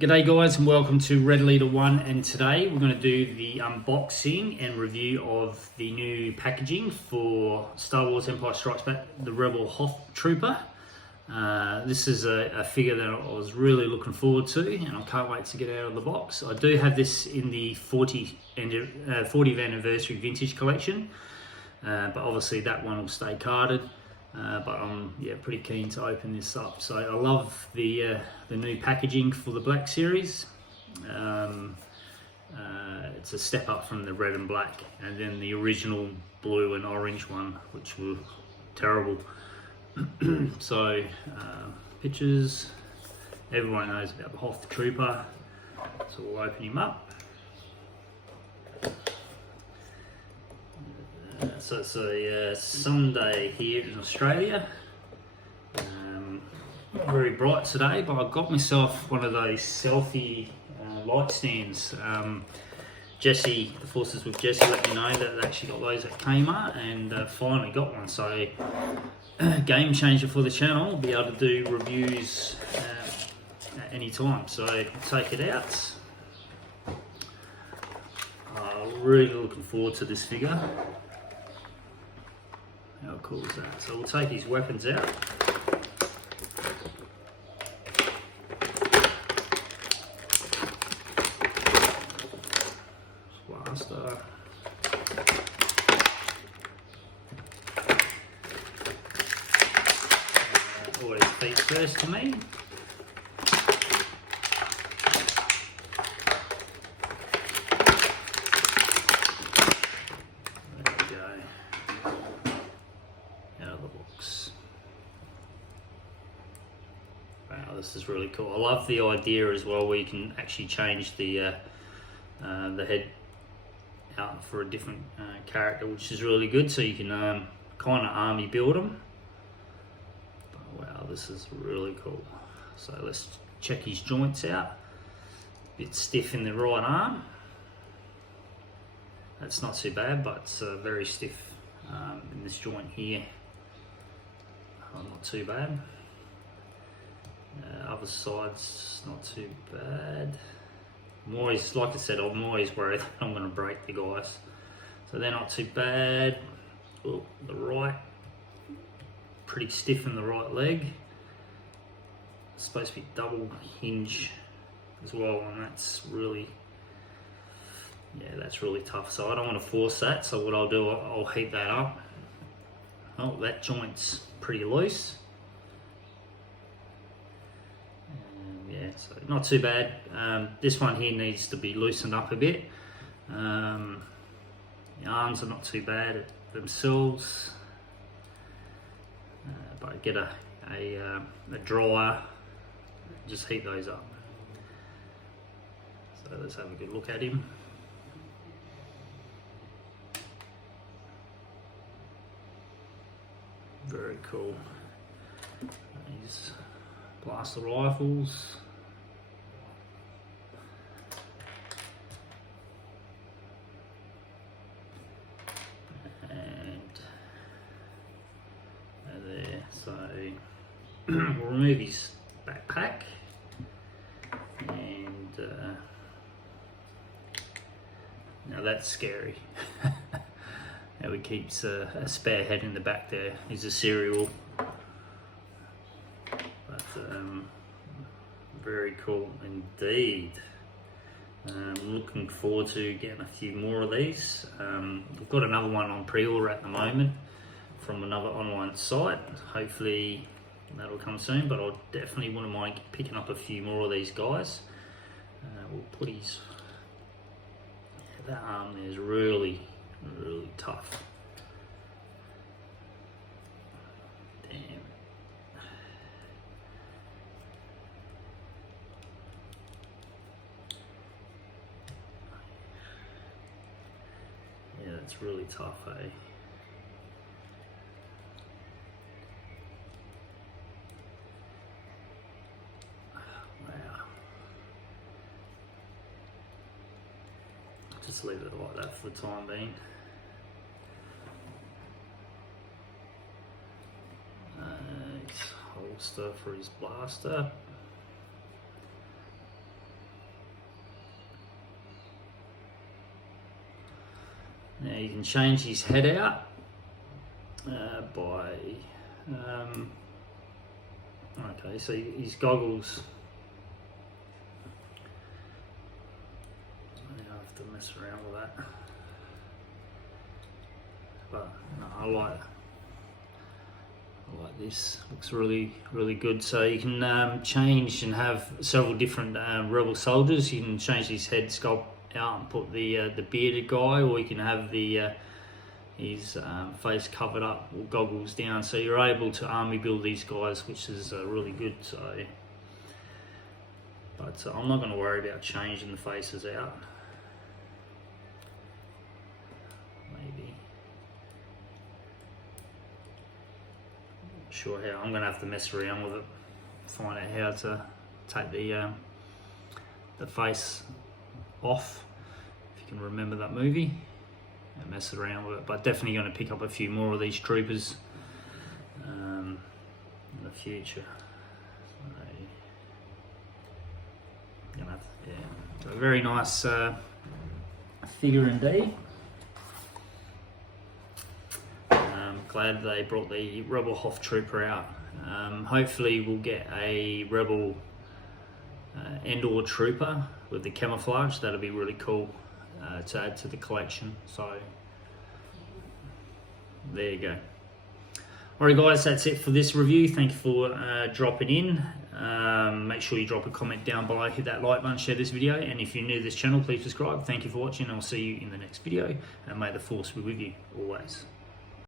G'day guys and welcome to Red Leader 1, and today we're going to do the unboxing and review of the new packaging for Star Wars Empire Strikes Back, the Rebel Hoth Trooper. This is a figure that I was really looking forward to and I can't wait to get out of the box. I do have this in the 40th anniversary vintage collection, but obviously that one will stay carded. But I'm pretty keen to open this up. So I love the new packaging for the Black series. It's a step up from the red and black, and then the original blue and orange one, which were terrible. So pictures. Everyone knows about the Hoth Trooper, so we'll open him up. So it's a Sunday here in Australia. Not very bright today, but I got myself one of those selfie light stands. Jesse, the Forces with Jesse, let me know that they actually got those at Kmart, and finally got one. So game changer for the channel. I'll be able to do reviews at any time. So take it out. Really looking forward to this figure. How cool is that? So we'll take his weapons out. Blaster. Always feet first to me. Wow, this is really cool. I love the idea as well where you can actually change the head out for a different character, which is really good. So you can kind of army build them. But wow, this is really cool. So let's check his joints out. A bit stiff in the right arm. That's not too bad, but it's very stiff in this joint here. Not too bad. Other side's not too bad. I'm always, like I said, I'm always worried that I'm going to break the guys. So they're not too bad. Oh, the right, pretty stiff in the right leg. It's supposed to be double hinge as well, and that's really, that's really tough. So I don't want to force that. So what I'll do, I'll heat that up. Oh, that joint's pretty loose. So not too bad. This one here needs to be loosened up a bit. The arms are not too bad themselves, but get a dryer, just heat those up. So let's have a good look at him. Very cool. These blaster rifles. So we'll remove his backpack, and now that's scary. Now he keeps a spare head in the back there. He's a cereal, but very cool indeed. Looking forward to getting a few more of these. We've got another one on pre-order at the moment from another online site. Hopefully that'll come soon, but I definitely wouldn't mind picking up a few more of these guys. We'll put his, that arm there is really, really tough. Damn. Yeah, that's really tough, eh? Just leave it like that for the time being. His holster for his blaster. Now you can change his head out by okay, so his goggles. I have to mess around with that, but no, I like this. Looks really good. So you can change and have several different rebel soldiers. You can change his head sculpt out and put the bearded guy, or you can have his face covered up or goggles down. So you're able to army build these guys, which is really good. So, but I'm not going to worry about changing the faces out. Maybe. Not sure how. I'm going to have to mess around with it, find out how to take the face off, if you can remember that movie, and mess around with it. But definitely going to pick up a few more of these troopers in the future. So a very nice figure indeed. Glad they brought the Rebel Hoth Trooper out. Hopefully we'll get a Rebel Endor Trooper with the camouflage. That'll be really cool to add to the collection. So there you go. Alright guys, that's it for this review. Thank you for dropping in. Make sure you drop a comment down below, hit that like button, share this video, and if you're new to this channel, please subscribe. Thank you for watching, and I'll see you in the next video, and may the force be with you always.